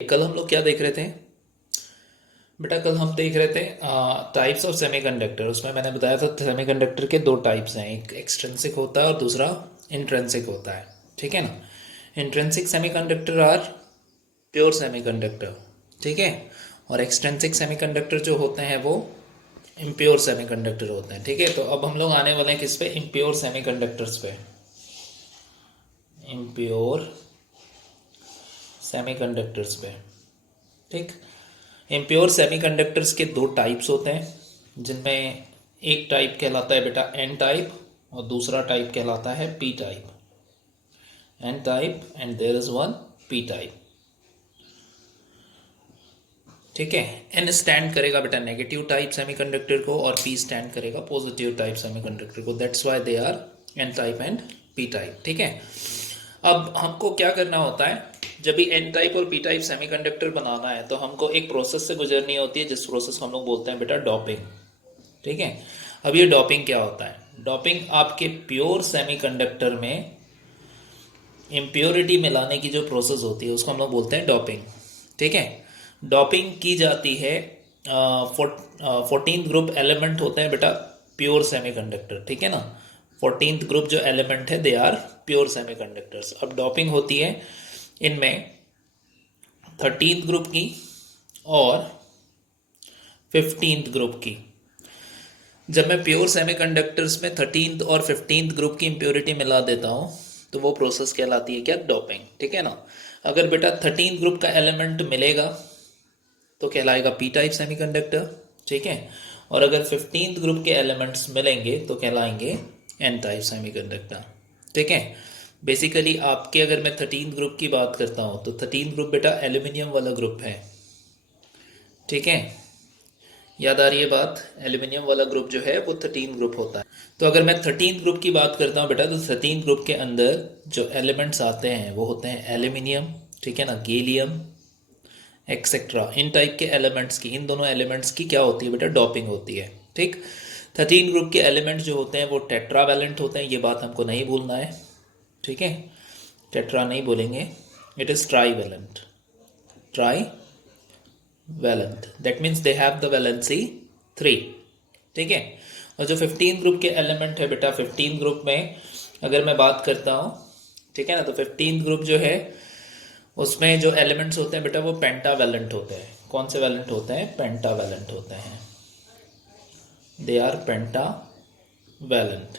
कल हम लोग क्या देख रहे थे बेटा? कल हम देख रहे थे टाइप्स ऑफ सेमीकंडक्टर। उसमें मैंने बताया था सेमीकंडक्टर के दो टाइप्स हैं, एक एक्सट्रिंसिक होता है और दूसरा इंट्रिंसिक होता है। ठीक है ना। Intrinsic semiconductor are pure semiconductor, ठीक है, और एक्सट्रिंसिक सेमीकंडक्टर जो होते हैं वो इम्प्योर सेमीकंडक्टर होते हैं। ठीक है, तो अब हम लोग आने वाले हैं किस पे? इम्प्योर सेमीकंडक्टर्स पे। इम्प्योर सेमीकंडक्टर्स पे। ठीक। इम्प्योर सेमीकंडक्टर्स के दो टाइप्स होते हैं, जिनमें एक टाइप कहलाता है बेटा एन टाइप और दूसरा टाइप कहलाता है P type. N type and there is one P type. ठीक है। एन स्टैंड करेगा बेटा नेगेटिव टाइप सेमीकंडक्टर को और पी स्टैंड करेगा पॉजिटिव टाइप सेमीकंडक्टर को। That's why they are N type and P type. ठीक है। अब हमको क्या करना होता है, जब भी एन टाइप और पी टाइप सेमीकंडक्टर बनाना है तो हमको एक प्रोसेस से गुजरनी होती है, जिस प्रोसेस को हम लोग बोलते हैं बेटा डॉपिंग। ठीक है। अब ये डॉपिंग क्या होता है? डॉपिंग आपके प्योर सेमीकंडक्टर में इम्प्योरिटी मिलाने की जो प्रोसेस होती है उसको हम लोग बोलते हैं डॉपिंग। ठीक है। डॉपिंग की जाती है 14th ग्रुप एलिमेंट होते हैं बेटा प्योर सेमीकंडक्टर। ठीक है ना। 14th ग्रुप जो एलिमेंट है दे आर प्योर सेमीकंडक्टर्स। अब डॉपिंग होती है इनमें 13th ग्रुप की और 15th ग्रुप की। जब मैं प्योर सेमीकंडक्टर्स में 13th और 15th ग्रुप की इम्प्योरिटी मिला देता हूँ तो वो प्रोसेस कहलाती है क्या? डॉपिंग। ठीक है ना। अगर बेटा 13th ग्रुप का एलिमेंट मिलेगा तो कहलाएगा पी टाइप सेमीकंडक्टर। ठीक है। और अगर 15th ग्रुप के एलिमेंट्स मिलेंगे तो कहलाएंगे एन टाइप सेमीकंडक्टर। ठीक है। बेसिकली आपके अगर मैं 13th ग्रुप की बात करता हूँ तो 13th ग्रुप बेटा एल्यूमिनियम वाला ग्रुप है। ठीक है। याद आ रही है बात? एल्यूमिनियम वाला ग्रुप जो है वो 13th ग्रुप होता है। तो अगर मैं 13th ग्रुप की बात करता हूँ बेटा तो 13th ग्रुप के अंदर जो एलिमेंट्स आते हैं वो होते हैं एल्यूमिनियम, ठीक है ना, गैलियम एक्सेट्रा। इन टाइप के एलिमेंट्स की, इन दोनों एलिमेंट्स की क्या होती है बेटा? डॉपिंग होती है। ठीक। 13 ग्रुप के एलिमेंट्स जो होते हैं वो टेट्रावैलेंट होते हैं, ये बात हमको नहीं भूलना है। ठीक है। टेट्रा नहीं बोलेंगे, it is trivalent. Trivalent, that means they have the valency 3। ठीक है। और जो 15 ग्रुप के एलिमेंट है बेटा 15 ग्रुप में अगर मैं बात करता हूँ, ठीक है ना, तो 15 ग्रुप जो है उसमें जो एलिमेंट्स होते हैं बेटा वो पेंटावैलेंट होते हैं। कौन से वैलेंट होते हैं? पेंटावैलेंट होते हैं। They are pentavalent.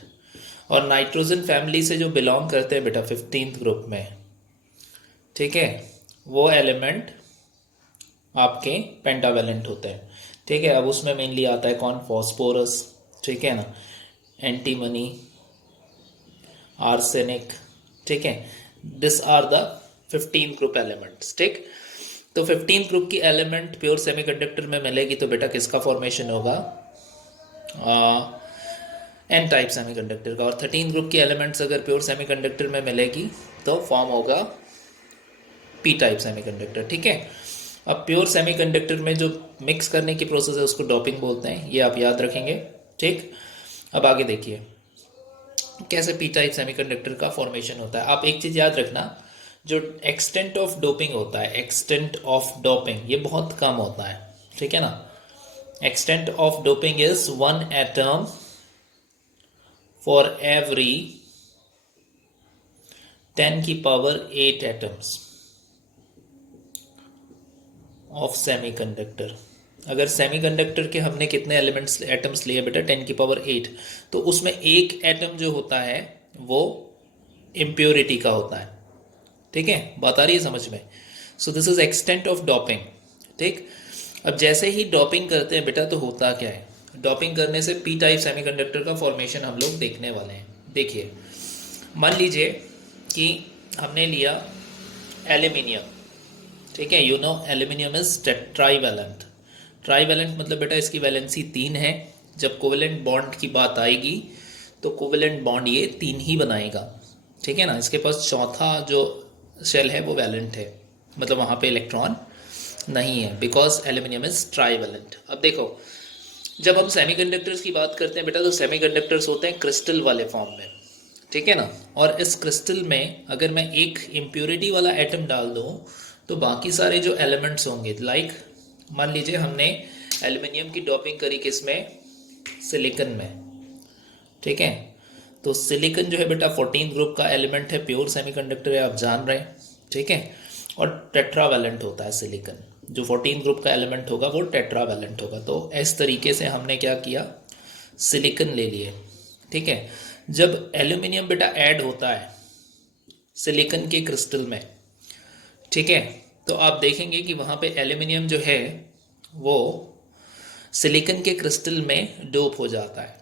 और नाइट्रोजन फैमिली से जो बिलोंग करते हैं बेटा 15th ग्रुप में, ठीक है, वो एलिमेंट आपके पेंटावैलेंट होते हैं। ठीक है। अब उसमें मेनली आता है कौन? फॉस्फोरस, ठीक है ना, एंटीमनी, आर्सेनिक। ठीक है। This are the 15 group elements. ठीक। तो 15 ग्रुप की एलिमेंट प्योर सेमीकंडक्टर में मिलेगी तो बेटा किसका फॉर्मेशन होगा? एन टाइप सेमीकंडक्टर का। और 13 ग्रुप की एलिमेंट्स अगर प्योर सेमीकंडक्टर में मिलेगी तो फॉर्म होगा पी टाइप सेमीकंडक्टर। ठीक है। अब प्योर सेमीकंडक्टर में जो मिक्स करने की प्रोसेस है उसको डॉपिंग बोलते हैं, ये आप याद रखेंगे। ठीक। अब आगे देखिए कैसे पी टाइप सेमीकंडक्टर का फॉर्मेशन होता है। आप एक चीज़ याद रखना, जो एक्सटेंट ऑफ डोपिंग होता है, एक्सटेंट ऑफ डोपिंग, ये बहुत कम होता है। ठीक है ना। Extent of doping is 1 atom for every 10 की पावर 8 एटम्स ऑफ सेमीकंडक्टर। अगर सेमीकंडक्टर के हमने कितने एलिमेंट्स एटम्स लिए बेटा? 10 की पावर 8। तो उसमें एक एटम जो होता है वो इम्प्योरिटी का होता है। ठीक है, बात आ रही है समझ में? So this is extent of doping. ठीक। अब जैसे ही डॉपिंग करते हैं बेटा तो होता क्या है? डॉपिंग करने से पी टाइप सेमीकंडक्टर का फॉर्मेशन हम लोग देखने वाले हैं। देखिए, मान लीजिए कि हमने लिया एल्यूमिनियम। ठीक है। You know aluminium is trivalent. Trivalent मतलब बेटा इसकी वैलेंसी 3 है। जब कोवेलेंट बॉन्ड की बात आएगी तो कोवेलेंट बॉन्ड ये 3 ही बनाएगा। ठीक है ना। इसके पास चौथा जो शेल है वो वैलेंट है, मतलब वहाँ पे इलेक्ट्रॉन नहीं है, बिकॉज एल्यूमिनियम इज ट्राईवैलेंट। अब देखो, जब हम सेमीकंडक्टर्स की बात करते हैं बेटा तो सेमीकंडक्टर्स होते हैं क्रिस्टल वाले फॉर्म में। ठीक है ना। और इस क्रिस्टल में अगर मैं एक इम्प्योरिटी वाला एटम डाल दूं तो बाकी सारे जो एलिमेंट्स होंगे, लाइक मान लीजिए हमने एल्युमिनियम की डोपिंग करी किसमें, सिलिकॉन में, ठीक है। तो सिलिकॉन जो है बेटा 14th ग्रुप का एलिमेंट है, प्योर सेमीकंडक्टर है, आप जान रहे हैं, ठीक है। और टेट्रावैलेंट होता है सिलिकॉन, जो 14th ग्रुप का एलिमेंट होगा वो टेट्रावैलेंट होगा। तो इस तरीके से हमने क्या किया, सिलिकॉन ले लिए, ठीक है। जब एल्यूमिनियम बेटा ऐड होता है सिलिकॉन के क्रिस्टल में, ठीक है, तो आप देखेंगे कि वहाँ पे एल्यूमिनियम जो है वो सिलिकॉन के क्रिस्टल में डोप हो जाता है।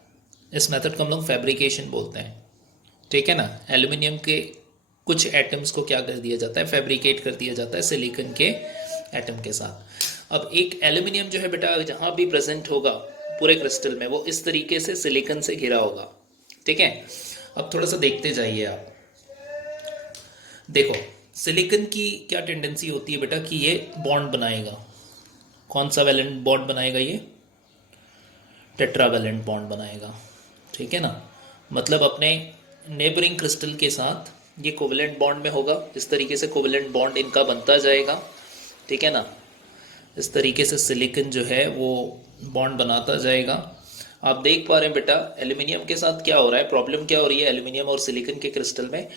इस मेथड को हम लोग फैब्रिकेशन बोलते हैं, ठीक है ना। एल्यूमिनियम के कुछ एटम्स को क्या कर दिया जाता है, फैब्रिकेट कर दिया जाता है सिलिकॉन के एटम के साथ। अब एक एल्यूमिनियम जो है बेटा जहाँ भी प्रेजेंट होगा पूरे क्रिस्टल में, वो इस तरीके से सिलिकॉन से घिरा होगा, ठीक है। अब थोड़ा सा देखते जाइए आप, देखो सिलिकॉन की क्या टेंडेंसी होती है बेटा कि ये बॉन्ड बनाएगा। कौन सा वैलेंट बॉन्ड बनाएगा, ये टेट्रावैलेंट बॉन्ड बनाएगा, ठीक है ना। मतलब अपने नेबरिंग क्रिस्टल के साथ ये कोवेलेंट बॉन्ड में होगा, इस तरीके से कोवेलेंट बॉन्ड इनका बनता जाएगा, ठीक है ना। इस तरीके से सिलिकॉन जो है वो बॉन्ड बनाता जाएगा। आप देख पा रहे हैं बेटा एल्यूमिनियम के साथ क्या हो रहा है, प्रॉब्लम क्या हो रही है एल्यूमिनियम और सिलिकॉन के क्रिस्टल में,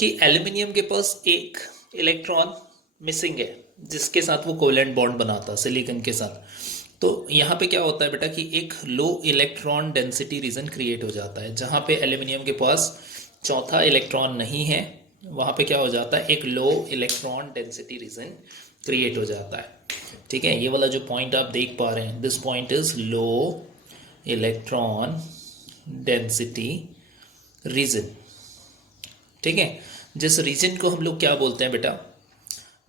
कि एल्यूमिनियम के पास एक इलेक्ट्रॉन मिसिंग है जिसके साथ वो कोवेलेंट बॉन्ड बनाता सिलिकॉन के साथ। तो यहाँ पे क्या होता है बेटा कि एक लो इलेक्ट्रॉन डेंसिटी रीजन क्रिएट हो जाता है, जहाँ पे एल्यूमिनियम के पास चौथा इलेक्ट्रॉन नहीं है, वहाँ पे क्या हो जाता है, एक लो इलेक्ट्रॉन डेंसिटी रीजन क्रिएट हो जाता है, ठीक है। ये वाला जो पॉइंट आप देख पा रहे हैं, this point is low electron density region, ठीक है। जिस रीजन को हम लोग क्या बोलते हैं बेटा,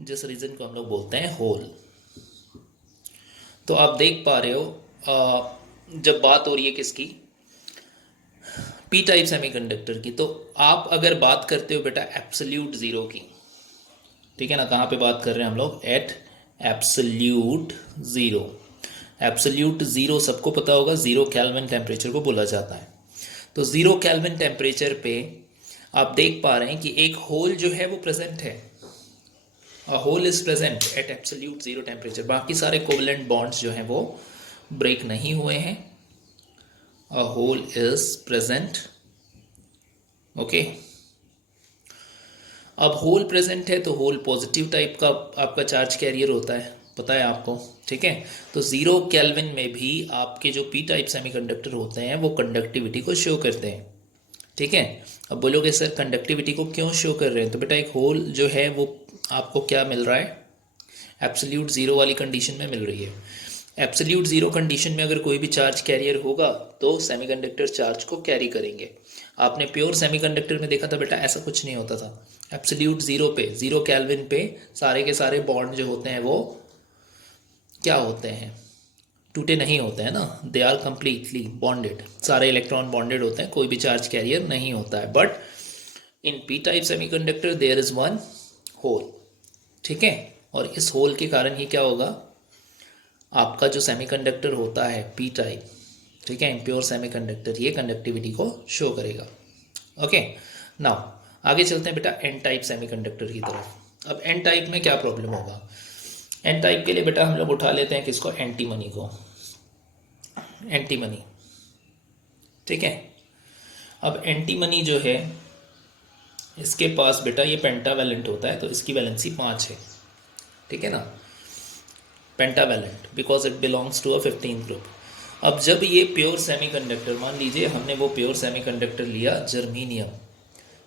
जिस रीजन को हम लोग बोलते हैं होल। तो आप देख पा रहे हो जब बात हो रही है किसकी, पी टाइप सेमीकंडक्टर की, तो आप अगर बात करते हो बेटा एब्सोल्यूट जीरो की, ठीक है ना, कहाँ पे बात कर रहे हैं हम लोग, at absolute zero. Absolute zero सबको पता होगा, जीरो केल्विन टेम्परेचर को बोला जाता है। तो जीरो केल्विन टेम्परेचर पे आप देख पा रहे हैं कि एक होल जो है वो प्रेजेंट है, a hole is present at absolute zero temperature. बाकी सारे कोवेलेंट बॉन्ड्स जो हैं वो ब्रेक नहीं हुए हैं, a hole is present, okay. अब होल प्रेजेंट है तो होल पॉजिटिव टाइप का आपका चार्ज कैरियर होता है, पता है आपको, ठीक है। तो जीरो केल्विन में भी आपके जो पी टाइप सेमीकंडक्टर होते हैं वो कंडक्टिविटी को शो करते हैं, ठीक है। अब बोलोगे सर कंडक्टिविटी को क्यों शो कर रहे हैं, तो बेटा एक होल जो है वो आपको क्या मिल रहा है, एब्सोल्यूट जीरो वाली कंडीशन में मिल रही है। एब्सोल्यूट जीरो कंडीशन में अगर कोई भी चार्ज कैरियर होगा तो सेमीकंडक्टर चार्ज को कैरी करेंगे। आपने प्योर सेमीकंडक्टर में देखा था बेटा ऐसा कुछ नहीं होता था, एब्सोल्यूट जीरो पे, जीरो केल्विन पे सारे के सारे बॉन्ड जो होते हैं वो क्या होते हैं, टूटे नहीं होते हैं ना, दे आर कंप्लीटली बॉन्डेड, सारे इलेक्ट्रॉन बॉन्डेड होते हैं, कोई भी चार्ज कैरियर नहीं होता है। But in P type semiconductor there is one hole, ठीक है। और इस होल के कारण ही क्या होगा, आपका जो सेमीकंडक्टर होता है पी टाइप, ठीक है, इम्प्योर सेमीकंडक्टर, ये कंडक्टिविटी को शो करेगा, ओके। नाउ आगे चलते हैं बेटा एन टाइप सेमीकंडक्टर की तरफ। अब एन टाइप में क्या प्रॉब्लम होगा, एन टाइप के लिए बेटा हम लोग उठा लेते हैं किसको, एंटीमनी को, एंटीमनी, ठीक है। अब एंटीमनी जो है इसके पास बेटा ये पेंटावैलेंट होता है, तो इसकी वैलेंसी 5 है, ठीक है ना, pentavalent, because it belongs to a 15th group. अब जब ये प्योर सेमीकंडक्टर, मान लीजिए हमने वो प्योर सेमीकंडक्टर लिया जर्मीनियम,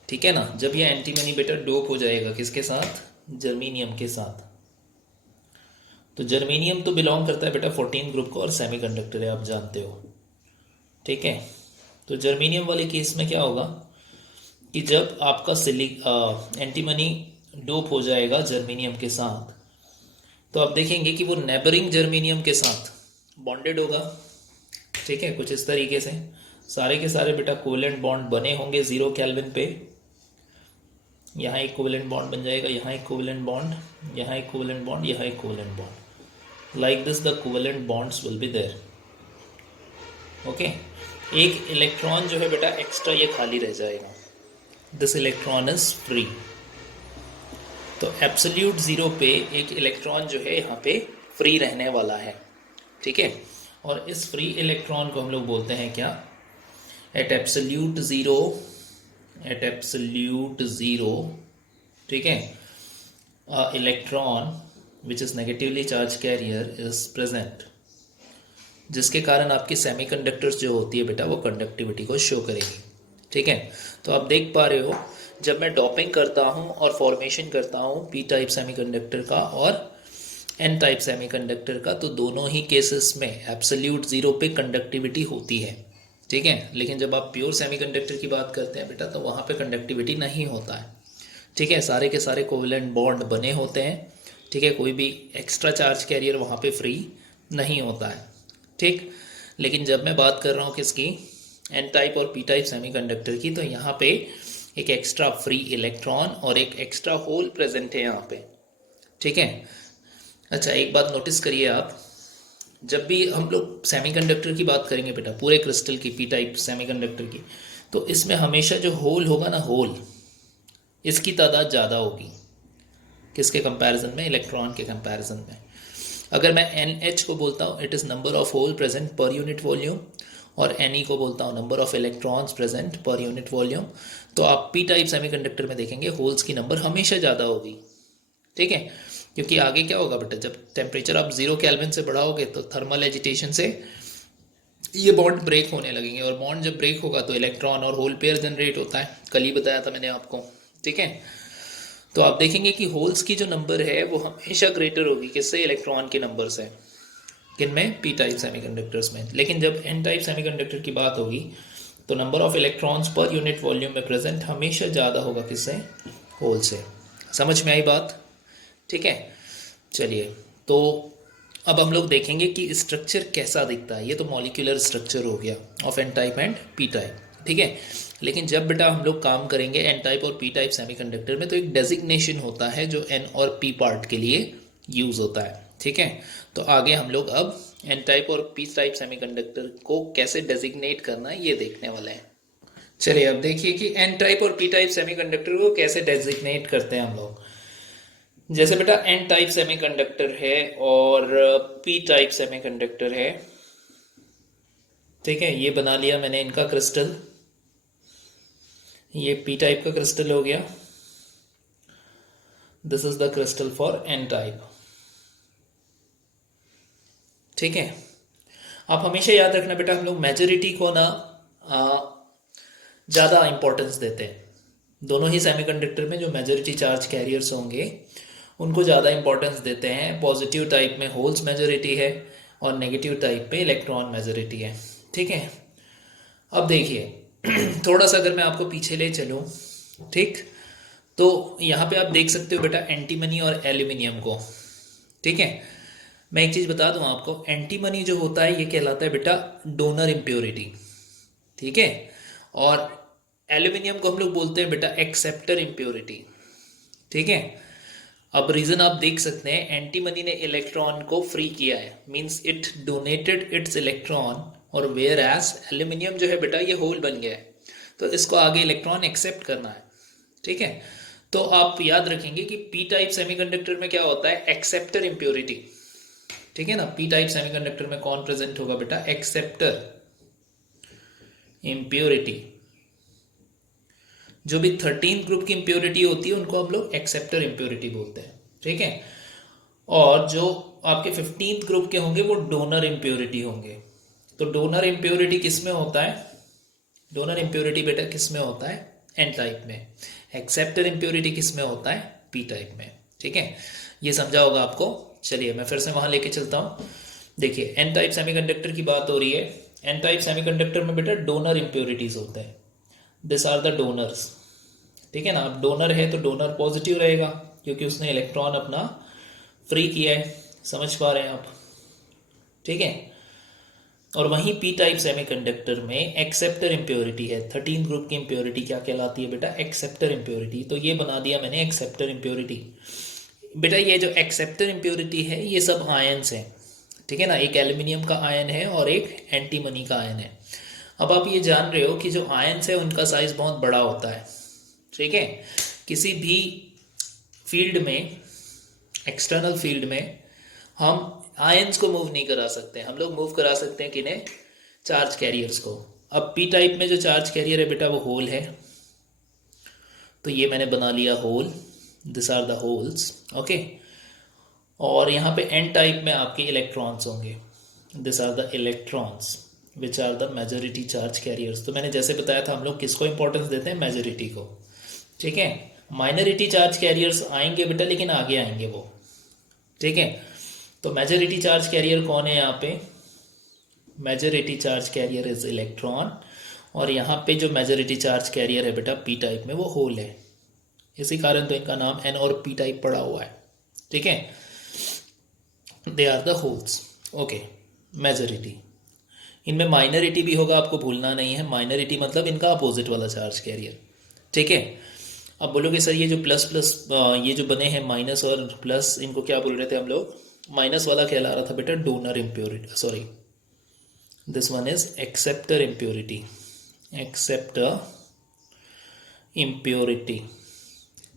ठीक है ना, जब ये एंटीमनी बेटा डोप हो जाएगा किसके साथ, जर्मीनियम के साथ। तो जर्मीनियम तो बिलोंग करता है बेटा 14th ग्रुप को और सेमीकंडक्टर है, आप जानते हो, ठीक है। तो जर्मीनियम वाले केस में क्या होगा कि जब आपका एंटीमनी डोप हो जाएगा जर्मीनियम के साथ, तो आप देखेंगे कि वो नेबरिंग जर्मीनियम के साथ बॉन्डेड होगा, ठीक है, कुछ इस तरीके से सारे के सारे बेटा कोवेलेंट बॉन्ड बने होंगे जीरो केल्विन पे। यहाँ एक कोवेलेंट बॉन्ड बन जाएगा, यहाँ एक कोवेलेंट बॉन्ड, यहाँ एक कोवेलेंट बॉन्ड, यहाँ एक covalent bond, like this the covalent bonds will be there, okay. एक इलेक्ट्रॉन जो है बेटा एक्स्ट्रा ये खाली रह जाएगा, दिस इलेक्ट्रॉन इज फ्री, तो एब्सोल्यूट ज़ीरो पे एक इलेक्ट्रॉन जो है यहाँ पे फ्री रहने वाला है, ठीक है। और इस फ्री इलेक्ट्रॉन को हम लोग बोलते हैं क्या, at absolute zero, at absolute zero, ठीक है, electron which is negatively charge carrier is present, जिसके कारण आपकी सेमीकंडक्टर्स जो होती है बेटा वो कंडक्टिविटी को शो करेगी, ठीक है। तो आप देख पा रहे हो जब मैं डॉपिंग करता हूँ और फॉर्मेशन करता हूँ पी टाइप सेमीकंडक्टर का और एन टाइप सेमीकंडक्टर का, तो दोनों ही केसेस में एब्सोल्यूट ज़ीरो पे कंडक्टिविटी होती है, ठीक है। लेकिन जब आप प्योर सेमीकंडक्टर की बात करते हैं बेटा तो वहाँ पे कंडक्टिविटी नहीं होता है, ठीक है। सारे के सारे कोवेलेंट बॉन्ड बने होते हैं, ठीक है, कोई भी एक्स्ट्रा चार्ज कैरियर वहाँ पे फ्री नहीं होता है, ठीक। लेकिन जब मैं बात कर रहा हूँ किसकी, एन टाइप और पी टाइप सेमीकंडक्टर की, तो यहाँ पे एक एक्स्ट्रा फ्री इलेक्ट्रॉन और एक एक्स्ट्रा होल प्रेजेंट है यहाँ पे, ठीक है। अच्छा एक बात नोटिस करिए आप, जब भी हम लोग सेमीकंडक्टर की बात करेंगे बेटा पूरे क्रिस्टल की पी टाइप सेमीकंडक्टर की, तो इसमें हमेशा जो होल होगा ना, होल, इसकी तादाद ज़्यादा होगी किसके कंपैरिजन में, इलेक्ट्रॉन के कंपैरिजन में। अगर मैं एन एच को बोलता हूँ it is number of hole present per unit volume, और एन ई को बोलता हूँ number of electrons present per unit volume, तो आप पी टाइप सेमीकंडक्टर में देखेंगे होल्स की नंबर हमेशा ज़्यादा होगी, ठीक है। क्योंकि आगे क्या होगा बेटा, जब टेम्परेचर आप 0 केल्विन से बढ़ाओगे तो थर्मल एजिटेशन से ये बॉन्ड ब्रेक होने लगेंगे, और बॉन्ड जब ब्रेक होगा तो इलेक्ट्रॉन और होल पेयर जनरेट होता है, कल ही बताया था मैंने आपको, ठीक है। तो आप देखेंगे कि होल्स की जो नंबर है वो हमेशा ग्रेटर होगी किससे, इलेक्ट्रॉन के नंबर से, किन में, पी टाइप सेमीकंडक्टर्स में। लेकिन जब एन टाइप सेमीकंडक्टर की बात होगी तो नंबर ऑफ इलेक्ट्रॉन्स पर यूनिट वॉल्यूम में प्रेजेंट हमेशा ज़्यादा होगा किससे, होल से। समझ में आई बात, ठीक है। चलिए तो अब हम लोग देखेंगे कि स्ट्रक्चर कैसा दिखता है। ये तो मॉलिक्यूलर स्ट्रक्चर हो गया of N type and P type, ठीक है। लेकिन जब बेटा हम लोग काम करेंगे एन टाइप और पी टाइप सेमीकंडक्टर में, तो एक डेजिग्नेशन होता है जो एन और पी पार्ट के लिए यूज़ होता है, ठीक है। तो आगे हम लोग अब एन टाइप और पी टाइप सेमीकंडक्टर को कैसे डेजिग्नेट करना है ये देखने वाले हैं। चलिए अब देखिए कि एन टाइप और पी टाइप सेमीकंडक्टर को कैसे डेजिग्नेट करते हैं हम लोग। जैसे बेटा एन टाइप सेमीकंडक्टर है और पी टाइप सेमीकंडक्टर है, ठीक है। ये बना लिया मैंने इनका क्रिस्टल, ये पी टाइप का क्रिस्टल हो गया, this is the crystal for N type, ठीक है। आप हमेशा याद रखना बेटा हम लोग मेजॉरिटी को ना ज़्यादा इंपॉर्टेंस देते हैं। दोनों ही सेमीकंडक्टर में जो मेजॉरिटी चार्ज कैरियर्स होंगे उनको ज़्यादा इंपॉर्टेंस देते हैं। पॉजिटिव टाइप में होल्स मेजॉरिटी है और नेगेटिव टाइप पे इलेक्ट्रॉन मेजॉरिटी है, ठीक है। अब देखिए थोड़ा सा अगर मैं आपको पीछे ले चलूँ, ठीक, तो यहाँ पे आप देख सकते हो बेटा एंटीमनी और एल्यूमिनियम को, ठीक है। मैं एक चीज़ बता दूँ आपको, एंटीमनी जो होता है ये कहलाता है बेटा डोनर इम्प्योरिटी, ठीक है। और एल्यूमिनियम को हम लोग बोलते हैं बेटा एक्सेप्टर इम्प्योरिटी, ठीक है। अब रीजन आप देख सकते हैं, एंटीमनी ने इलेक्ट्रॉन को फ्री किया है, means it donated it's electron, और वेयर एज एल्यूमिनियम जो है बेटा ये होल बन गया है, तो इसको आगे इलेक्ट्रॉन एक्सेप्ट करना है, ठीक है। तो आप याद रखेंगे कि पी टाइप सेमीकंडक्टर में क्या होता है, एक्सेप्टर इम्प्योरिटी, ठीक है ना। पी टाइप सेमीकंडक्टर में कौन प्रेजेंट होगा बेटा, एक्सेप्टर इम्प्योरिटी। जो भी 13 ग्रुप की इम्प्योरिटी होती है उनको हम लोग एक्सेप्टर इम्प्योरिटी बोलते हैं, ठीक है। और जो आपके 15th ग्रुप के होंगे वो डोनर इम्प्योरिटी होंगे। तो डोनर इम्प्योरिटी किस में होता है, डोनर इम्प्योरिटी बेटा किस में होता है, एन टाइप में। एक्सेप्टर इम्प्योरिटी किस में होता है, पी टाइप में, ठीक है। ये समझा होगा आपको। चलिए मैं फिर से वहां लेके चलता हूँ। देखिए एन टाइप सेमीकंडक्टर की बात हो रही है। एन टाइप सेमीकंडक्टर में बेटा डोनर इम्प्योरिटीज होते हैं, दिस आर द डोनर्स, ठीक है ना। अब डोनर है तो डोनर पॉजिटिव रहेगा क्योंकि उसने इलेक्ट्रॉन अपना फ्री किया है, समझ पा रहे हैं आप, ठीक है। और वहीं पी टाइप सेमीकंडक्टर में एक्सेप्टर इम्प्योरिटी है। 13 ग्रुप की इम्प्योरिटी क्या कहलाती है बेटा, एक्सेप्टर इम्प्योरिटी। तो ये बना दिया मैंने एक्सेप्टर इम्प्योरिटी। बेटा ये जो एक्सेप्टर इम्प्योरिटी है ये सब आयन्स हैं, ठीक है ना। एक एल्यूमिनियम का आयन है और एक एंटीमनी का आयन है। अब आप ये जान रहे हो कि जो आयन्स है उनका साइज बहुत बड़ा होता है, ठीक है। किसी भी फील्ड में, एक्सटर्नल फील्ड में हम आयंस को मूव नहीं करा सकते, हम लोग मूव करा सकते हैं किन्हें, चार्ज कैरियर्स को। अब पी टाइप में जो चार्ज कैरियर है बेटा वो होल है, तो ये मैंने बना लिया hole, this are the holes, okay. और यहाँ पे एन टाइप में आपके इलेक्ट्रॉन्स होंगे, this are the electrons which are the majority charge carriers. तो मैंने जैसे बताया था हम लोग किसको इंपॉर्टेंस देते हैं, मेजॉरिटी को, ठीक है। माइनॉरिटी चार्ज कैरियर्स आएंगे बेटा लेकिन आगे आएंगे वो, ठीक है। तो मेजॉरिटी चार्ज कैरियर कौन है यहाँ पे, majority charge carrier is electron, और यहाँ पे जो मेजॉरिटी चार्ज कैरियर है बेटा पी टाइप में वो होल है, इसी कारण तो इनका नाम एन और पी टाइप पड़ा हुआ है, ठीक है। They are the holes, okay. Majority, इनमें माइनॉरिटी भी होगा, आपको भूलना नहीं है, माइनॉरिटी मतलब इनका अपोजिट वाला चार्ज कैरियर, ठीक है। अब बोलोगे सर ये जो प्लस प्लस ये जो बने हैं माइनस और प्लस, इनको क्या बोल रहे थे हम लोग, माइनस वाला कहला रहा था बेटा donor impurity, sorry this one is acceptor impurity, acceptor impurity,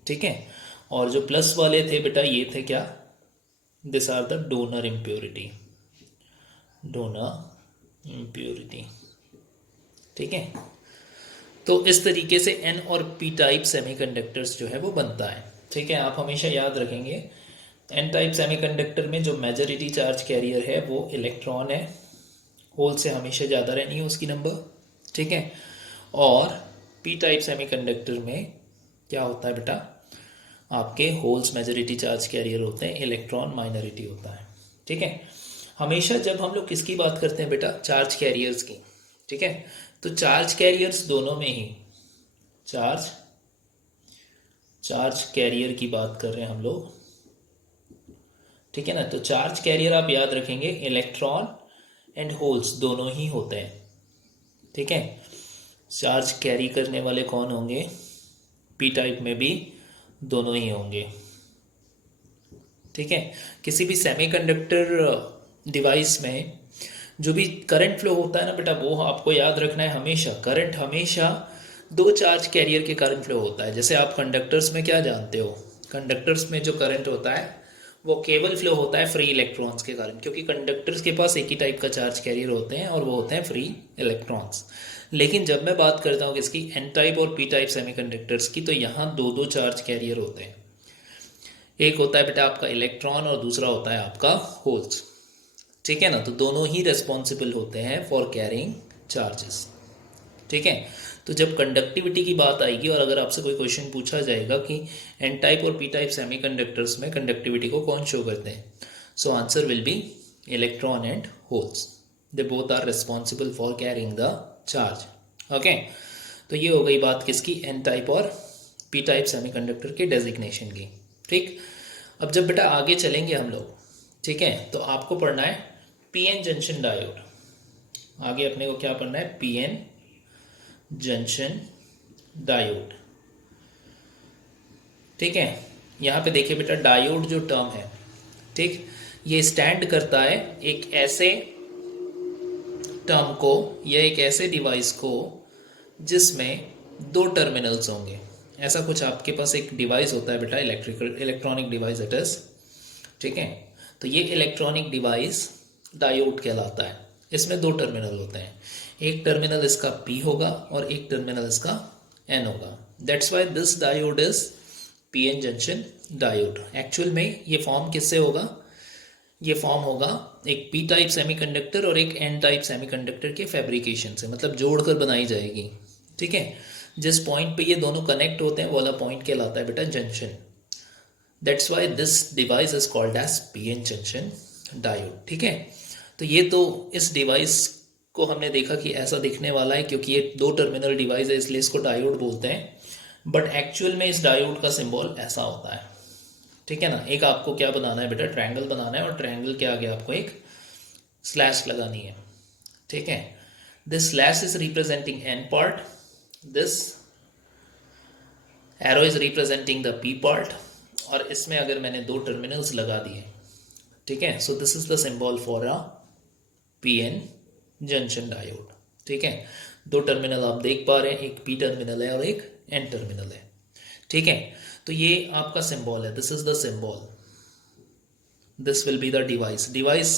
ठीक है। और जो प्लस वाले थे बेटा ये थे क्या, this are the donor impurity, donor impurity, ठीक है। तो इस तरीके से एन और पी टाइप सेमीकंडक्टर्स जो है वो बनता है, ठीक है। आप हमेशा याद रखेंगे एन टाइप सेमीकंडक्टर में जो मेजॉरिटी चार्ज कैरियर है वो इलेक्ट्रॉन है, होल से हमेशा ज़्यादा रहनी है उसकी नंबर, ठीक है। और पी टाइप सेमीकंडक्टर में क्या होता है बेटा, आपके होल्स मेजॉरिटी चार्ज कैरियर होते हैं, इलेक्ट्रॉन माइनॉरिटी होता है, ठीक है। हमेशा जब हम लोग किसकी बात करते हैं बेटा, चार्ज कैरियर्स की, ठीक है। तो चार्ज कैरियर्स दोनों में ही चार्ज कैरियर की बात कर रहे हैं हम लोग, ठीक है ना। तो चार्ज कैरियर आप याद रखेंगे इलेक्ट्रॉन एंड होल्स दोनों ही होते हैं, ठीक है। चार्ज कैरी करने वाले कौन होंगे, पी टाइप में भी दोनों ही होंगे, ठीक है। किसी भी सेमीकंडक्टर डिवाइस में जो भी करंट फ्लो होता है ना बेटा, वो आपको याद रखना है, हमेशा करंट हमेशा दो चार्ज कैरियर के कारण फ्लो होता है। जैसे आप कंडक्टर्स में क्या जानते हो, कंडक्टर्स में जो करंट होता है वो केवल फ्लो होता है फ्री इलेक्ट्रॉन्स के कारण, क्योंकि कंडक्टर्स के पास एक ही टाइप का चार्ज कैरियर होते हैं और वो होते हैं फ्री इलेक्ट्रॉन्स। लेकिन जब मैं बात करता हूँ किसकी, एन टाइप और पी टाइप सेमीकंडक्टर्स की, तो यहाँ दो दो चार्ज कैरियर होते हैं, एक होता है बेटा आपका इलेक्ट्रॉन और दूसरा होता है आपका होल्स, ठीक है ना। तो दोनों ही रेस्पॉन्सिबल होते हैं फॉर कैरिंग चार्जेस, ठीक है। तो जब कंडक्टिविटी की बात आएगी और अगर आपसे कोई क्वेश्चन पूछा जाएगा कि एन टाइप और पी टाइप सेमीकंडक्टर्स में कंडक्टिविटी को कौन शो करते हैं, so answer will be electron and holes, they both are responsible for carrying the charge, okay. तो ये हो गई बात किसकी, एन टाइप और पी टाइप सेमीकंडक्टर के डेजिग्नेशन की, ठीक। अब जब बेटा आगे चलेंगे हम लोग, ठीक है, तो आपको पढ़ना है पीएन जंक्शन डायोड, आगे अपने को क्या पढ़ना है, पीएन जंक्शन डायोड, ठीक है। यहाँ पे देखिए बेटा डायोड जो टर्म है, ठीक, ये स्टैंड करता है एक ऐसे टर्म को या एक ऐसे डिवाइस को जिसमें दो टर्मिनल्स होंगे। ऐसा कुछ आपके पास एक डिवाइस होता है बेटा, इलेक्ट्रॉनिक डिवाइस इट इज, ठीक है। तो ये इलेक्ट्रॉनिक डिवाइस डायोड कहलाता है, इसमें दो टर्मिनल होते हैं, एक टर्मिनल इसका P होगा और एक टर्मिनल इसका N होगा, that's why this diode is PN junction diode. Actual में ये फॉर्म किससे होगा, ये फॉर्म होगा एक पी टाइप सेमीकंडक्टर और एक एन टाइप सेमीकंडक्टर के फैब्रिकेशन से, मतलब जोड़कर बनाई जाएगी, ठीक है। जिस पॉइंट पे ये दोनों कनेक्ट होते हैं वो वाला पॉइंट कहलाता है बेटा junction, that's why this device is called as PN junction diode, ठीक है। तो ये तो इस डिवाइस को हमने देखा कि ऐसा दिखने वाला है क्योंकि ये दो टर्मिनल डिवाइस है इसलिए इसको डायोड बोलते हैं, बट एक्चुअल में इस डायोड का सिंबल ऐसा होता है, ठीक है ना। एक आपको क्या बनाना है बेटा, ट्रायंगल बनाना है और ट्रायंगल के आगे आपको एक स्लैश लगानी है, ठीक है। This slash is representing N part, this arrow is representing the P part, और इसमें अगर मैंने दो टर्मिनल्स लगा दिए, ठीक है, so this is the symbol for a PN junction diode, ठीक है। दो टर्मिनल आप देख पा रहे हैं, एक पी टर्मिनल है और एक एन टर्मिनल है, ठीक है। तो ये आपका सिंबल है, this is the symbol, this will be the device. Device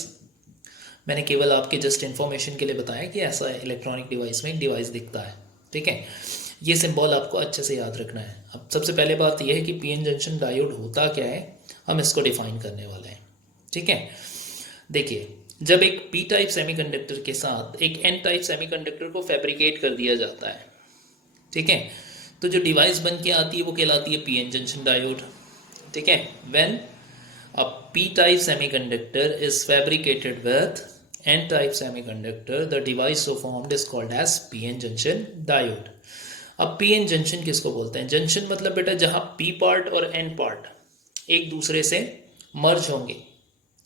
मैंने केवल आपके जस्ट इन्फॉर्मेशन के लिए बताया कि ऐसा इलेक्ट्रॉनिक डिवाइस में एक डिवाइस दिखता है, ठीक है। ये सिंबल आपको अच्छे से याद रखना है। अब सबसे पहले बात यह है कि पीएन जंक्शन डायोड होता क्या है, हम इसको डिफाइन करने वाले हैं, ठीक है। देखिए, जब एक पी टाइप सेमीकंडक्टर के साथ एक एन टाइप सेमीकंडक्टर को फैब्रिकेट कर दिया जाता है, ठीक है, तो जो डिवाइस बन के आती है वो कहलाती है पीएन जंक्शन डायोड, ठीक है। When a p type semiconductor is fabricated with n type semiconductor, the device so formed is called as pn junction diode। अब pn junction किसको बोलते हैं? जंक्शन मतलब बेटा जहां p पार्ट और n पार्ट एक दूसरे से मर्ज होंगे,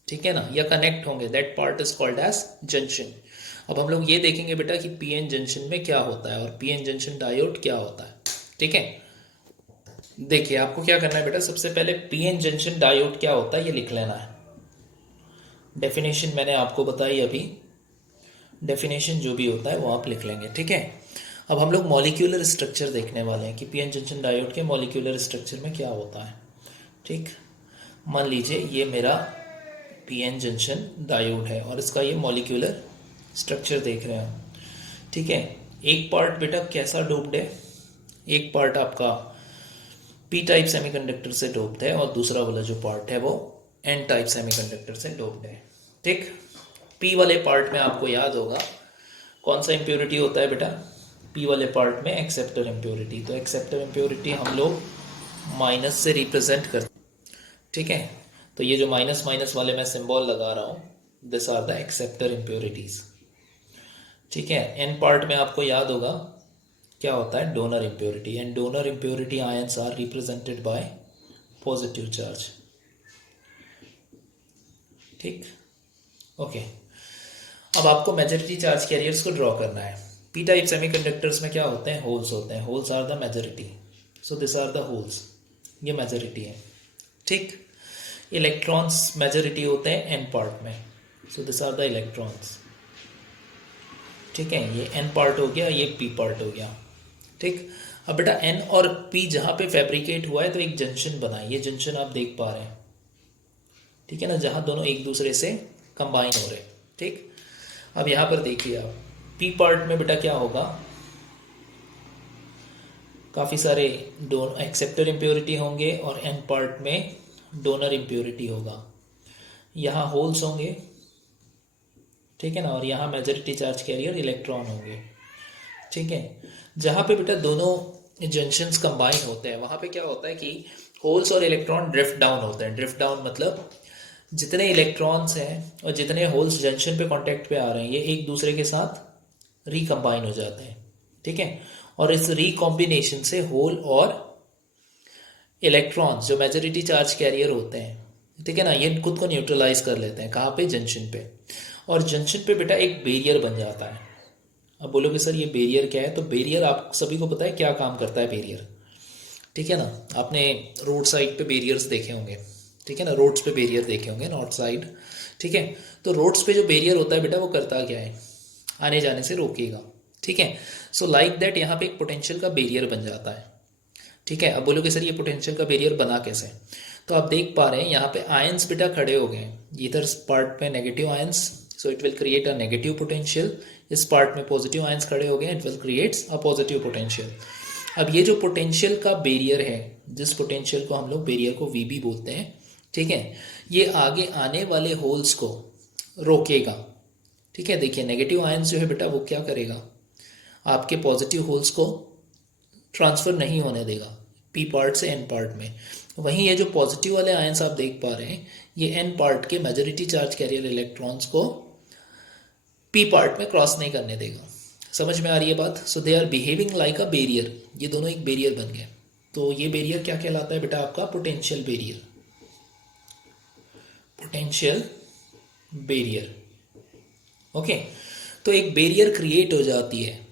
ठीक है ना, या कनेक्ट होंगे, that part is called as junction. अब हम लोग ये देखेंगे बेटा कि पीएन जंक्शन में क्या होता है और पीएन जंक्शन डायोड क्या होता है, ठीक है। देखिए, आपको क्या करना है बेटा, सबसे पहले पीएन जंक्शन डायोड क्या होता है ये लिख लेना है। डेफिनेशन मैंने आपको बताई अभी, डेफिनेशन जो भी होता है वो आप लिख लेंगे, ठीक है। अब हम लोग मॉलिक्यूलर स्ट्रक्चर देखने वाले हैं कि पीएन जंक्शन डायोड के मॉलिक्यूलर स्ट्रक्चर में क्या होता है, ठीक। मान लीजिए ये मेरा पीएन जंक्शन डायोड है और इसका ये मॉलिक्यूलर स्ट्रक्चर देख रहे हैं, ठीक है। एक पार्ट बेटा कैसा डोप्ड है, एक पार्ट आपका पी टाइप सेमीकंडक्टर से डोप्ड है और दूसरा वाला जो पार्ट है वो एन टाइप सेमीकंडक्टर से डोप्ड है, ठीक। पी वाले पार्ट में आपको याद होगा कौन सा इंप्योरिटी होता है बेटा, पी वाले पार्ट में एक्सेप्टर इंप्योरिटी। तो एक्सेप्टर इंप्योरिटी हम लोग माइनस से रिप्रेजेंट करते हैं, ठीक है। तो ये जो माइनस माइनस वाले मैं सिंबल लगा रहा हूँ, this are the acceptor impurities, ठीक है। एन पार्ट में आपको याद होगा क्या होता है, donor impurity, and donor impurity ions are represented by positive charge, ठीक, ओके। अब आपको मेजॉरिटी चार्ज कैरियर्स को ड्रॉ करना है। पी टाइप सेमीकंडक्टर्स में क्या होते हैं, होल्स होते हैं, holes are the majority, so this are the holes, ये मेजॉरिटी है, ठीक। इलेक्ट्रॉन्स मेजॉरिटी होते हैं एन पार्ट में, so this are the electrons, ठीक है। ये एन पार्ट हो गया, ये पी पार्ट हो गया, ठीक। अब बेटा एन और पी जहां पे फैब्रिकेट हुआ है तो एक जंक्शन बना है, ये जंक्शन आप देख पा रहे हैं, ठीक है ना, जहां दोनों एक दूसरे से कंबाइन हो रहे हैं, ठीक। अब यहां पर देखिए आप, पी पार्ट में बेटा क्या होगा, काफी सारे एक्सेप्टर इंप्योरिटी होंगे और एन पार्ट में डोनर इंप्योरिटी होगा, यहाँ होल्स होंगे, ठीक है ना, और यहाँ मेजॉरिटी चार्ज कैरियर इलेक्ट्रॉन होंगे, ठीक है। जहाँ पे बेटा दोनों जंक्शंस कंबाइन होते हैं वहाँ पे क्या होता है कि होल्स और इलेक्ट्रॉन ड्रिफ्ट डाउन होते हैं। ड्रिफ्ट डाउन मतलब जितने इलेक्ट्रॉन्स हैं और जितने होल्स जंक्शन पे कांटेक्ट पे आ रहे हैं ये एक दूसरे के साथ रिकम्बाइन हो जाते हैं, ठीक है। और इस रिकॉम्बिनेशन से होल और इलेक्ट्रॉन्स जो मेजॉरिटी चार्ज कैरियर होते हैं, ठीक है ना, ये खुद को न्यूट्रलाइज कर लेते हैं, कहाँ पे, जंक्शन पे। और जंक्शन पे बेटा एक बैरियर बन जाता है। अब बोलोगे सर ये बैरियर क्या है, तो बैरियर आप सभी को पता है क्या काम करता है बैरियर, ठीक है ना। आपने रोड साइड पे बैरियर्स देखे होंगे, ठीक है ना, रोड्स पे बैरियर देखे होंगे नॉर्थ साइड, ठीक है। तो रोड्स पे जो बैरियर होता है बेटा वो करता क्या है, आने जाने से रोकेगा, ठीक है। सो लाइक दैट यहाँ पे एक पोटेंशियल का बैरियर बन जाता है, ठीक है। अब बोलोगे सर ये पोटेंशियल का बैरियर बना कैसे, तो आप देख पा रहे हैं यहाँ पे आयंस बेटा खड़े हो गए, इधर पार्ट पे negative ions, so it will create a negative potential, इस पार्ट में पॉजिटिव आयंस खड़े हो गए, it will creates a positive potential. अब ये जो पोटेंशियल का बैरियर है, जिस पोटेंशियल को हम लोग बैरियर को वीबी बोलते हैं, ठीक है, ये आगे आने वाले होल्स को रोकेगा, ठीक है। देखिए नेगेटिव आयंस जो है बेटा वो क्या करेगा, आपके पॉजिटिव होल्स को ट्रांसफर नहीं होने देगा पी पार्ट से एन पार्ट में। वहीं ये जो पॉजिटिव वाले आयंस आप देख पा रहे हैं ये एन पार्ट के मेजॉरिटी चार्ज कैरियर इलेक्ट्रॉन्स को पी पार्ट में क्रॉस नहीं करने देगा। समझ में आ रही है बात। So they are behaving like a barrier, ये दोनों एक बैरियर बन गए। तो ये बैरियर क्या कहलाता है बेटा, आपका potential barrier, potential barrier, okay. तो एक बैरियर क्रिएट हो जाती है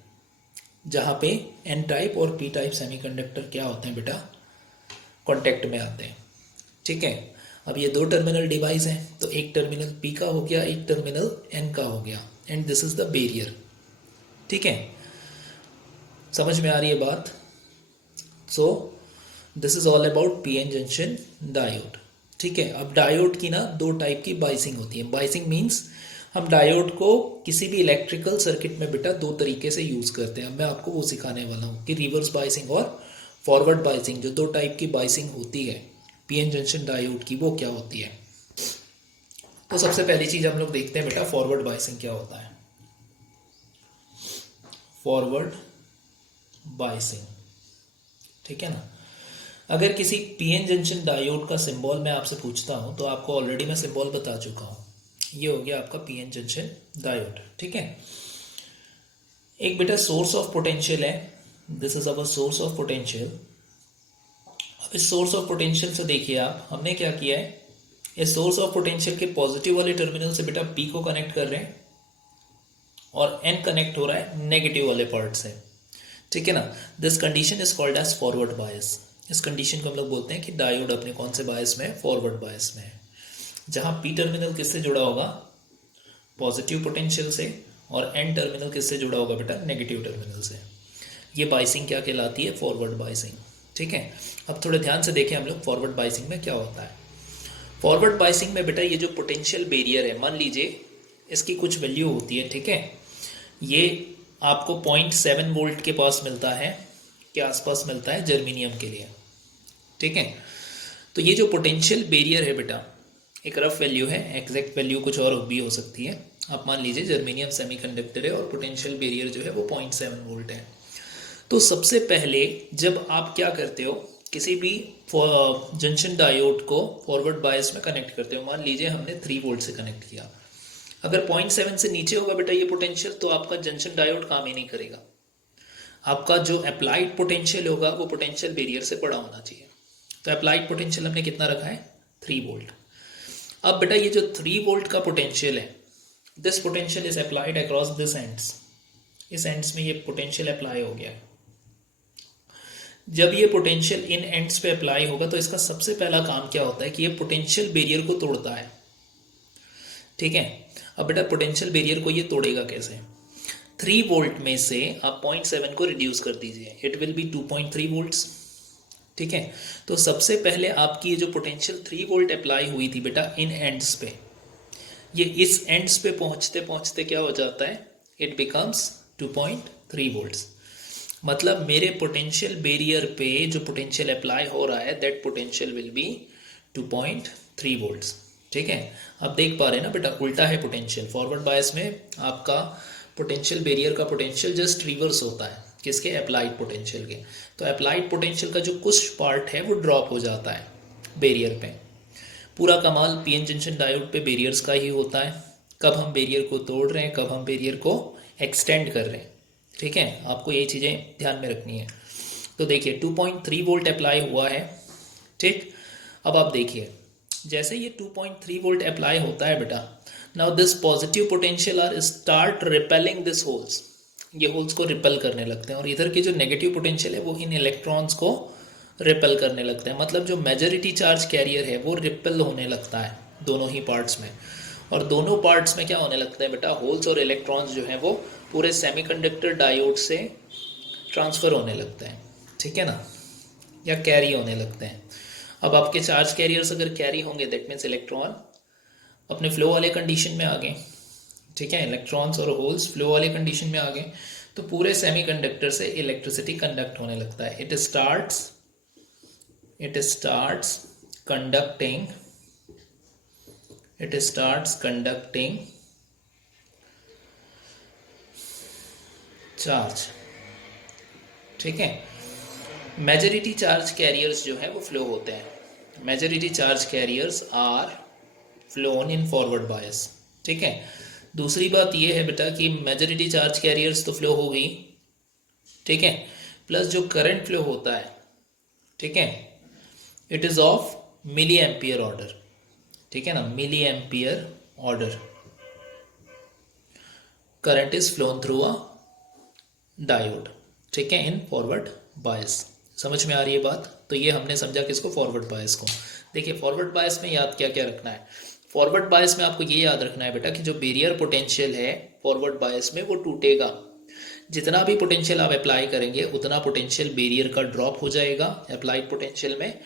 जहां पे एन टाइप और पी टाइप सेमीकंडक्टर क्या होते हैं बेटा, कांटेक्ट में आते हैं, ठीक है। अब ये दो टर्मिनल डिवाइस हैं, तो एक टर्मिनल पी का हो गया, एक टर्मिनल एन का हो गया, and this is the barrier, ठीक है। समझ में आ रही है बात। So this is all about PN junction diode. ठीक है, अब डायोड की ना दो टाइप की बाइसिंग होती है। बाइसिंग मीन्स हम डायोड को किसी भी इलेक्ट्रिकल सर्किट में बेटा दो तरीके से यूज करते हैं। अब मैं आपको वो सिखाने वाला हूँ कि रिवर्स बाइसिंग और फॉरवर्ड बाइसिंग, जो दो टाइप की बाइसिंग होती है पीएन जंक्शन डायोड की, वो क्या होती है। तो सबसे पहली चीज हम लोग देखते हैं बेटा फॉरवर्ड बाइसिंग क्या होता है। फॉरवर्ड बाइसिंग, ठीक है ना। अगर किसी पीएन जंक्शन डायोड का सिंबल मैं आपसे पूछता हूं तो आपको ऑलरेडी मैं सिंबल बता चुका हूं। ये हो गया आपका पीएन जंक्शन डायोड। ठीक है, एक बेटा सोर्स ऑफ पोटेंशियल है, this is our source of potential. अब इस सोर्स ऑफ पोटेंशियल से देखिए आप, हमने क्या किया है, इस सोर्स ऑफ पोटेंशियल के पॉजिटिव वाले टर्मिनल से बेटा पी को कनेक्ट कर रहे हैं और एन कनेक्ट हो रहा है नेगेटिव वाले पार्ट से। ठीक है ना, this condition is called as forward bias. इस कंडीशन को हम लोग बोलते हैं कि डायोड अपने कौन से बायस में है, फॉरवर्ड बायस में है, जहां पी टर्मिनल किससे जुड़ा होगा, पॉजिटिव पोटेंशियल से, और एन टर्मिनल किससे जुड़ा होगा बेटा, नेगेटिव टर्मिनल से। ये बाइसिंग क्या कहलाती है, फॉरवर्ड बाइसिंग। ठीक है, अब थोड़े ध्यान से देखें हम लोग फॉरवर्ड बाइसिंग में क्या होता है। फॉरवर्ड बाइसिंग में बेटा ये जो पोटेंशियल बैरियर है, मान लीजिए इसकी कुछ वैल्यू होती है। ठीक है, ये आपको 0.7 वोल्ट के पास मिलता है, के आसपास मिलता है जर्मेनियम के लिए। ठीक है, तो ये जो पोटेंशियल बैरियर है बेटा, एक रफ वैल्यू है, एग्जैक्ट वैल्यू कुछ और भी हो सकती है। आप मान लीजिए जर्मेनियम सेमीकंडक्टर है और पोटेंशियल बैरियर जो है वो 0.7 वोल्ट है। तो सबसे पहले जब आप क्या करते हो, किसी भी जंक्शन डायोड को फॉरवर्ड बायस में कनेक्ट करते हो, मान लीजिए हमने 3 वोल्ट से कनेक्ट किया, अगर 0.7 से नीचे होगा बेटा ये पोटेंशियल, तो आपका जंक्शन डायोड काम ही नहीं करेगा। आपका जो अप्लाइड पोटेंशियल होगा वो पोटेंशियल बैरियर से बड़ा होना चाहिए। तो अप्लाइड पोटेंशियल हमने कितना रखा है, 3 वोल्ट। अब बेटा ये जो 3 वोल्ट का पोटेंशियल है, this potential is applied across this ends, इस एंड्स में ये पोटेंशियल अप्लाई हो गया। जब ये पोटेंशियल इन एंड्स पे अप्लाई होगा तो इसका सबसे पहला काम क्या होता है कि ये पोटेंशियल बैरियर को तोड़ता है। ठीक है, अब बेटा पोटेंशियल बैरियर को ये तोड़ेगा कैसे, 3 वोल्ट में से आप 0.7 को रिड्यूस कर दीजिए, इट विल बी 2.3 वोल्ट्स। ठीक है, तो सबसे पहले आपकी ये जो पोटेंशियल 3 वोल्ट अप्लाई हुई थी बेटा इन एंड्स पे, ये इस एंड्स पे पहुंचते पहुंचते क्या हो जाता है, इट बिकम्स 2.3 वोल्ट्स। मतलब मेरे पोटेंशियल बैरियर पे जो पोटेंशियल अप्लाई हो रहा है, that potential will be 2.3 volts. ठीक है, अब देख पा रहे हैं ना बेटा, उल्टा है पोटेंशियल। फॉरवर्ड बायस में आपका पोटेंशियल बैरियर का पोटेंशियल जस्ट रिवर्स होता है, किसके, अप्लाइड पोटेंशियल के। तो अप्लाइड पोटेंशियल का जो कुछ पार्ट है वो ड्रॉप हो जाता है बैरियर पे। पूरा कमाल पीएन जंक्शन डायोड पे बैरियर्स का ही होता है, कब हम बैरियर को तोड़ रहे हैं, कब हम बैरियर को एक्सटेंड कर रहे हैं। ठीक है, आपको ये चीज़ें ध्यान में रखनी है। तो देखिए 2.3 वोल्ट अप्लाई हुआ है। ठीक, अब आप देखिए जैसे ये 2.3 वोल्ट अप्लाई होता है बेटा, now this positive potential are start repelling this holes, ये होल्स को रिपेल करने लगते हैं, और इधर के जो नेगेटिव पोटेंशियल है वो इन इलेक्ट्रॉन्स को रिपेल करने लगते हैं। मतलब जो मेजॉरिटी चार्ज कैरियर है वो रिपेल होने लगता है दोनों ही पार्ट्स में, और दोनों पार्ट्स में क्या होने लगता है बेटा, होल्स और इलेक्ट्रॉन्स जो हैं वो पूरे सेमीकंडक्टर डायोड से ट्रांसफ़र होने लगते हैं। ठीक है ना, या कैरी होने लगते हैं। अब आपके चार्ज कैरियर्स अगर कैरी होंगे, दैट मीन्स इलेक्ट्रॉन अपने फ्लो वाले कंडीशन में आ गए। ठीक है, इलेक्ट्रॉन्स और होल्स फ्लो वाले कंडीशन में आ गए, तो पूरे सेमीकंडक्टर से इलेक्ट्रिसिटी कंडक्ट होने लगता है। It starts conducting charge. ठीक है, मेजॉरिटी चार्ज कैरियर्स जो है वो फ्लो होते हैं। Majority charge carriers are flown in forward bias. ठीक है, दूसरी बात ये है बेटा कि मेजॉरिटी चार्ज कैरियर्स तो फ्लो हो गई, ठीक है, प्लस जो करंट फ्लो होता है, ठीक है, it is of milliampere order. ठीक है ना, milliampere order current is flown through a diode. ठीक है, इन फॉरवर्ड बायस। समझ में आ रही है बात। तो ये हमने समझा किसको, फॉरवर्ड बायस को। देखिए फॉरवर्ड बायस में याद क्या क्या रखना है। फॉरवर्ड बायस में आपको ये याद रखना है बेटा कि जो बैरियर पोटेंशियल है फॉरवर्ड बायस में वो टूटेगा जितना भी पोटेंशियल आप अप्लाई करेंगे उतना पोटेंशियल बैरियर का ड्रॉप हो जाएगा अप्लाइड पोटेंशियल में.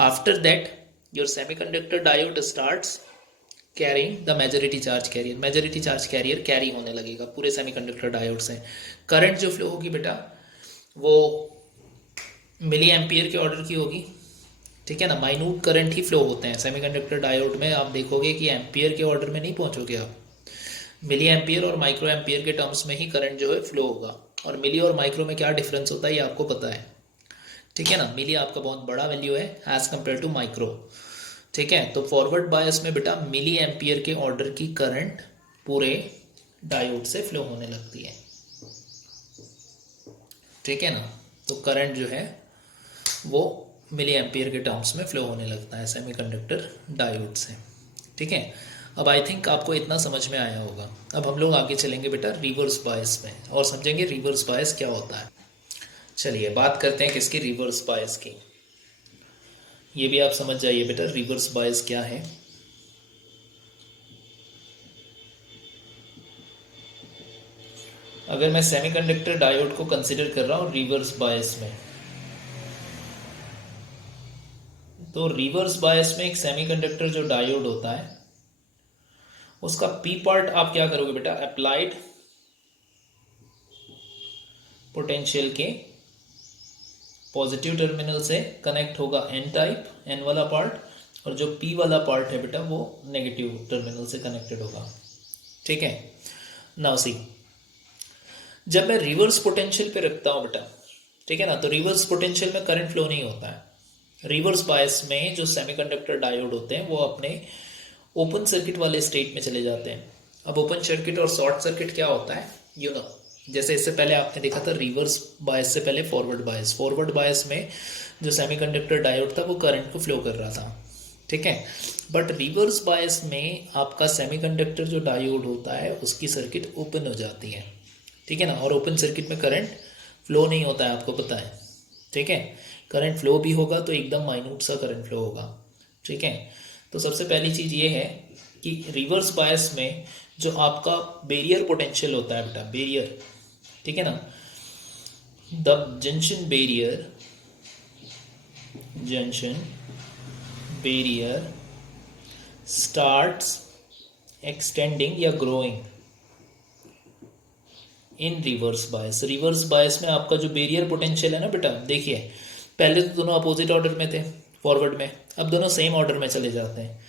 After that your semiconductor diode starts carrying the majority charge career. Majority charge career carry होने लगेगा पूरे सेमीकंडक्टर डायोड से. करंट जो फ्लो होगी बेटा वो मिली एम्पियर के ऑर्डर की होगी. ठीक है ना, माइन्यूट करंट ही फ्लो होते हैं सेमीकंडक्टर डायोड में. आप देखोगे कि एम्पियर के ऑर्डर में नहीं पहुंचोगे आप. मिली एम्पियर और माइक्रो एम्पियर के टर्म्स में ही करंट जो है फ्लो होगा. और मिली और माइक्रो में क्या डिफरेंस होता है ये आपको पता है. ठीक है ना, मिली आपका बहुत बड़ा वैल्यू है एज कम्पेयर टू माइक्रो. ठीक है, तो फॉरवर्ड बायस में बेटा मिली एम्पियर के ऑर्डर की करंट पूरे डायोड से फ्लो होने लगती है. ठीक है ना, तो करंट जो है वो मिली एम्पियर के टर्म्स में फ्लो होने लगता है सेमीकंडक्टर डायोड से. ठीक है, अब आई थिंक आपको इतना समझ में आया होगा. अब हम लोग आगे चलेंगे बेटा रिवर्स बायस में और समझेंगे रिवर्स बायस क्या होता है. चलिए बात करते हैं किसकी, रिवर्स बायस की. ये भी आप समझ जाइए बेटा रिवर्स बायस क्या है. अगर मैं सेमीकंडक्टर डायोड को कंसीडर कर रहा हूँ रिवर्स बायस में, तो रिवर्स बायस में एक सेमीकंडक्टर जो डायोड होता है उसका पी पार्ट आप क्या करोगे बेटा, अप्लाइड पोटेंशियल के पॉजिटिव टर्मिनल से कनेक्ट होगा एन टाइप, एन वाला पार्ट, और जो पी वाला पार्ट है बेटा वो नेगेटिव टर्मिनल से कनेक्टेड होगा. ठीक है, नाउ सी जब मैं रिवर्स पोटेंशियल पे रखता हूं बेटा, ठीक है ना, तो रिवर्स पोटेंशियल में करंट फ्लो नहीं होता है. रिवर्स बायस में जो सेमीकंडक्टर डायोड होते हैं वो अपने ओपन सर्किट वाले स्टेट में चले जाते हैं. अब ओपन सर्किट और शॉर्ट सर्किट क्या होता है यू नो, जैसे इससे पहले आपने देखा था रिवर्स बायस से पहले फॉरवर्ड बायस. फॉरवर्ड बायस में जो सेमीकंडक्टर डायोड था वो करंट को फ्लो कर रहा था. ठीक है, बट रिवर्स बायस में आपका सेमीकंडक्टर जो डायोड होता है उसकी सर्किट ओपन हो जाती है. ठीक है ना, और ओपन सर्किट में करंट फ्लो नहीं होता है, आपको पता है. ठीक है, करंट फ्लो भी होगा तो एकदम माइन्यूट सा करंट फ्लो होगा. ठीक है, तो सबसे पहली चीज़ ये है कि रिवर्स बायस में जो आपका बैरियर पोटेंशियल होता है बेटा, बैरियर, ठीक है ना, the junction barrier starts extending या growing in reverse bias. Reverse bias में आपका जो बैरियर पोटेंशियल है ना बेटा, देखिए पहले तो दोनों अपोजिट ऑर्डर में थे फॉरवर्ड में, अब दोनों सेम ऑर्डर में चले जाते हैं.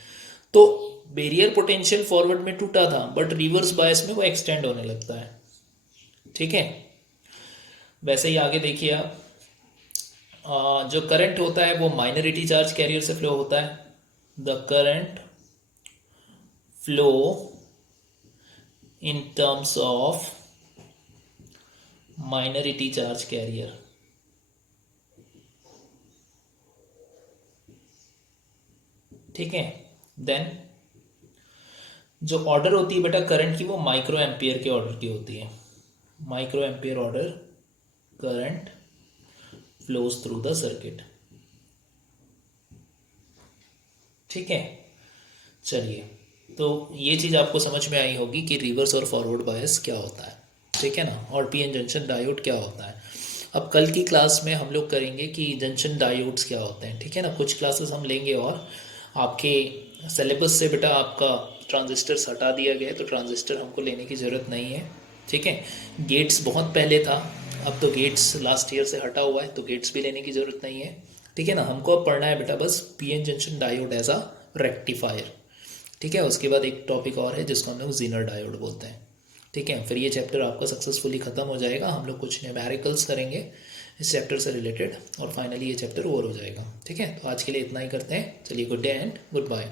तो बैरियर पोटेंशियल फॉरवर्ड में टूटा था बट रिवर्स बायस में वो एक्सटेंड होने लगता है. ठीक है, वैसे ही आगे देखिए आप, जो करंट होता है वो माइनॉरिटी चार्ज कैरियर से फ्लो होता है. The current flow in terms of minority charge carrier. ठीक है, देन जो ऑर्डर होती है बेटा करंट की वो माइक्रो एम्पियर के ऑर्डर की होती है. Micro ampere order current flows through the circuit. ठीक है, चलिए तो ये चीज़ आपको समझ में आई होगी कि रिवर्स और फॉरवर्ड बायस क्या होता है. ठीक है ना, और पीएन जंक्शन डायोड क्या होता है. अब कल की क्लास में हम लोग करेंगे कि जंक्शन डायोड्स क्या होते हैं. ठीक है ना, कुछ क्लासेस हम लेंगे और आपके सिलेबस से बेटा आपका ट्रांजिस्टर्स हटा दिया गया है तो ट्रांजिस्टर हमको लेने की ज़रूरत नहीं है. ठीक है, गेट्स बहुत पहले था, अब तो गेट्स लास्ट ईयर से हटा हुआ है तो गेट्स भी लेने की ज़रूरत नहीं है. ठीक है ना, हमको अब पढ़ना है बेटा बस PN junction diode as a rectifier. ठीक है, उसके बाद एक टॉपिक और है जिसको हम लोग जीनर डायोड बोलते हैं. ठीक है, फिर ये चैप्टर आपका सक्सेसफुली ख़त्म हो जाएगा. हम लोग कुछ न्यूमेरिकल्स करेंगे इस चैप्टर से रिलेटेड और फाइनली ये चैप्टर ओवर हो जाएगा. ठीक है, तो आज के लिए इतना ही करते हैं. चलिए, good day and good bye.